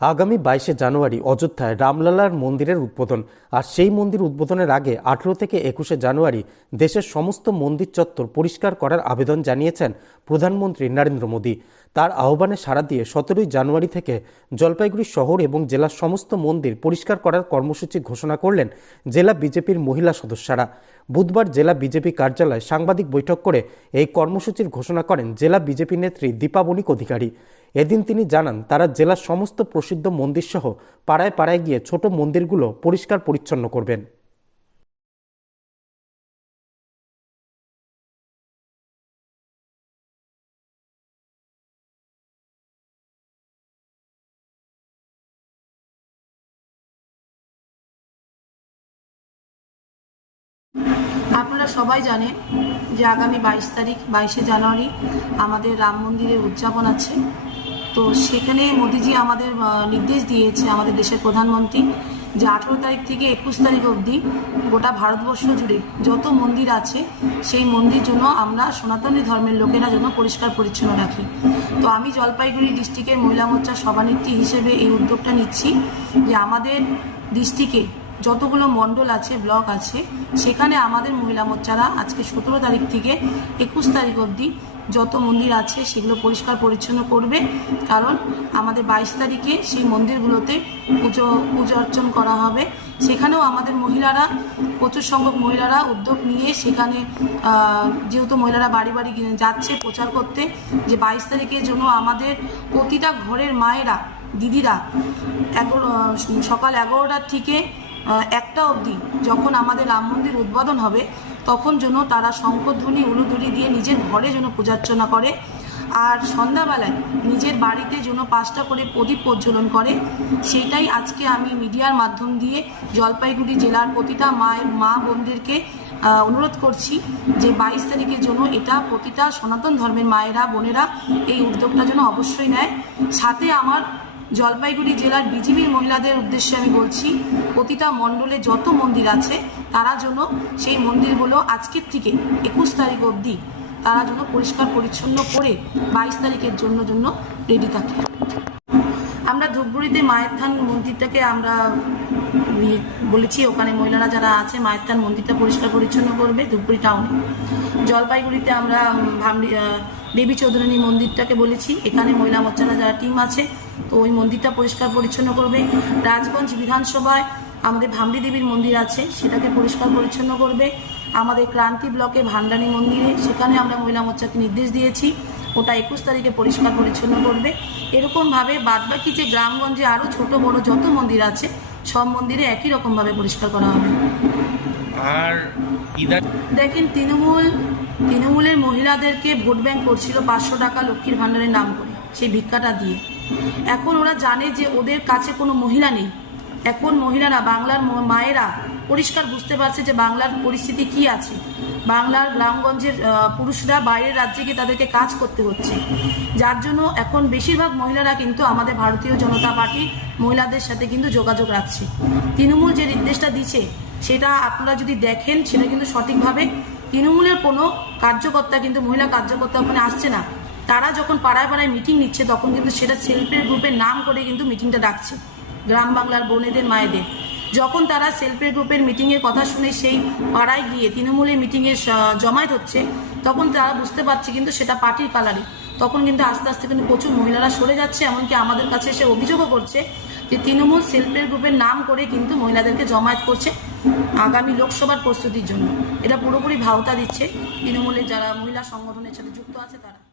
আগামী বাইশে জানুয়ারি অযোধ্যায় রামলালার মন্দিরের উদ্বোধন। আর সেই মন্দির উদ্বোধনের আগে আঠেরো থেকে একুশে জানুয়ারি দেশের সমস্ত মন্দির চত্বর পরিষ্কার করার আবেদন জানিয়েছেন প্রধানমন্ত্রী নরেন্দ্র মোদী। তার আহ্বানে সাড়া দিয়ে সতেরোই জানুয়ারি থেকে জলপাইগুড়ি শহর এবং জেলার সমস্ত মন্দির পরিষ্কার করার কর্মসূচি ঘোষণা করলেন জেলা বিজেপির মহিলা সদস্যরা। বুধবার জেলা বিজেপি কার্যালয়ে সাংবাদিক বৈঠক করে এই কর্মসূচির ঘোষণা করেন জেলা বিজেপি নেত্রী দীপা বণিক অধিকারী। এদিন তিনি জানান, তারা জেলার সমস্ত প্রসিদ্ধ মন্দিরসহ পাড়ায় পাড়ায় গিয়ে ছোট মন্দিরগুলো পরিষ্কার পরিচ্ছন্ন করবেন। আপনারা সবাই জানেন যে আগামী বাইশ তারিখ, বাইশে জানুয়ারি আমাদের রাম মন্দিরের উদযাপন আছে। তো সেখানে মোদিজি আমাদের নির্দেশ দিয়েছে আমাদের দেশের প্রধানমন্ত্রী যে আঠেরো তারিখ থেকে একুশ তারিখ অবধি গোটা ভারতবর্ষ জুড়ে যত মন্দির আছে, সেই মন্দির জন্য আমরা সনাতনী ধর্মের লোকেরা যেন পরিষ্কার পরিচ্ছন্ন রাখি। তো আমি জলপাইগুড়ি ডিস্ট্রিক্টের মহিলা মোর্চার সভানেত্রী হিসেবে এই উদ্যোগটা নিচ্ছি যে আমাদের ডিস্ট্রিক্টে যতগুলো মণ্ডল আছে, ব্লক আছে, সেখানে আমাদের মহিলা মোর্চারা আজকে সতেরো তারিখ থেকে একুশ তারিখ অবধি যত মন্দির আছে সেগুলো পরিষ্কার পরিচ্ছন্ন করবে। কারণ আমাদের বাইশ তারিখে সেই মন্দিরগুলোতে পুজো পুজো অর্চন করা হবে। সেখানেও আমাদের মহিলারা, প্রচুর সংখ্যক মহিলারা উদ্যোগ নিয়ে সেখানে যেহেতু মহিলারা বাড়ি বাড়ি যাচ্ছে প্রচার করতে, যে বাইশ তারিখের জন্য আমাদের প্রতিটা ঘরের মায়েরা, দিদিরা, এগারো, সকাল এগারোটার থেকে একটা অবধি যখন আমাদের রাম মন্দির উদ্বোধন হবে, তখন যেন তারা শঙ্করধ্বনি, উলুধ্বনি দিয়ে নিজের ঘরে যেন পূজার্চনা করে, আর সন্ধ্যাবেলায় নিজের বাড়িতে যেন পাঁচটা করে প্রদীপ প্রজ্বলন করে। সেটাই আজকে আমি মিডিয়ার মাধ্যম দিয়ে জলপাইগুড়ি জেলার প্রতিটা মায়ের মা বোনদেরকে অনুরোধ করছি যে বাইশ তারিখের জন্য এটা প্রতিটা সনাতন ধর্মের মায়েরা, বোনেরা এই উদ্যোগটা যেন অবশ্যই নেয়। সাথে আমার জলপাইগুড়ি জেলার বিজিবির মহিলাদের উদ্দেশ্যে আমি বলছি, প্রতিটা মণ্ডলে যত মন্দির আছে, তারা যেন সেই মন্দিরগুলো আজকের থেকে একুশ তারিখ অবধি তারা যেন পরিষ্কার পরিচ্ছন্ন করে বাইশ তারিখের জন্য জন্য রেডি থাকে। আমরা ধূপগুড়িতে মায়ের থান মন্দিরটাকে আমরা বলেছি, ওখানে মহিলারা যারা আছে, মায়ের থান মন্দিরটা পরিষ্কার পরিচ্ছন্ন করবে, ধূপগুড়ি টাউনে জলপাইগুড়িতে আমরা ভামড়ি দেবী চৌধুরানী মন্দিরটাকে বলেছি, এখানে মহিলা মোর্চারা যারা টিম আছে, তো ওই মন্দিরটা পরিষ্কার পরিচ্ছন্ন করবে। রাজগঞ্জ বিধানসভায় আমাদের ভামড়ি দেবীর মন্দির আছে, সেটাকে পরিষ্কার পরিচ্ছন্ন করবে। আমাদের ক্রান্তি ব্লকে ভান্ডানি মন্দিরে, সেখানে আমরা মহিলা মোর্চাকে নির্দেশ দিয়েছি। ওটা একুশ তারিখে পরিষ্কার পরিচ্ছন্ন করবে। এরকমভাবে বাদবাকি যে গ্রামগঞ্জে আরও ছোট বড় যত মন্দির আছে সব মন্দিরে একই রকমভাবে পরিষ্কার করা হবে। আর দেখেন তৃণমূল তৃণমূলের মহিলাদেরকে ভোট ব্যাংক করছিল পাঁচশো টাকা লক্ষ্মীর ভাণ্ডারের নাম করে সেই ভিক্ষাটা দিয়ে। এখন ওরা জানে যে ওদের কাছে কোনো মহিলা নেই। এখন মহিলারা বাংলার মায়েরা পরিষ্কার বুঝতে পারছে যে বাংলার পরিস্থিতি কি আছে। বাংলার গ্রামগঞ্জের পুরুষরা বাইরের রাজ্যে গিয়ে তাদেরকে কাজ করতে হচ্ছে। যার জন্য এখন বেশিরভাগ মহিলারা কিন্তু আমাদের ভারতীয় জনতা পার্টি মহিলাদের সাথে কিন্তু যোগাযোগ রাখছে। তৃণমূল যে নির্দেশটা দিচ্ছে, সেটা আপনারা যদি দেখেন, সেটা কিন্তু সঠিকভাবে তৃণমূলের কোনো কার্যকর্তা কিন্তু, মহিলা কার্যকর্তা ওখানে আসছে না। তারা যখন পাড়ায় পাড়ায় মিটিং নিচ্ছে, তখন কিন্তু সেটা সেলফের গ্রুপের নাম করে কিন্তু মিটিংটা ডাকছে। গ্রাম বাংলার বোনেদের, মায়েদের। যখন তারা সেলফ হেল্প গ্রুপের মিটিংয়ের কথা শুনে সেই পাড়ায় গিয়ে তৃণমূলের মিটিংয়ে জমায়েত হচ্ছে, তখন তারা বুঝতে পারছে কিন্তু সেটা পার্টির কালারে তখন কিন্তু আস্তে আস্তে কিন্তু প্রচুর মহিলারা সরে যাচ্ছে, এমনকি আমাদের কাছে এসে অভিযোগও করছে যে তৃণমূল সেলফের গ্রুপের নাম করে কিন্তু মহিলাদেরকে জমায়েত করছে আগামী লোকসভার প্রস্তুতির জন্য। এটা পুরোপুরি ভাওতা দিচ্ছে তৃণমূলের যারা মহিলা সংগঠনের সাথে যুক্ত আছে তারা।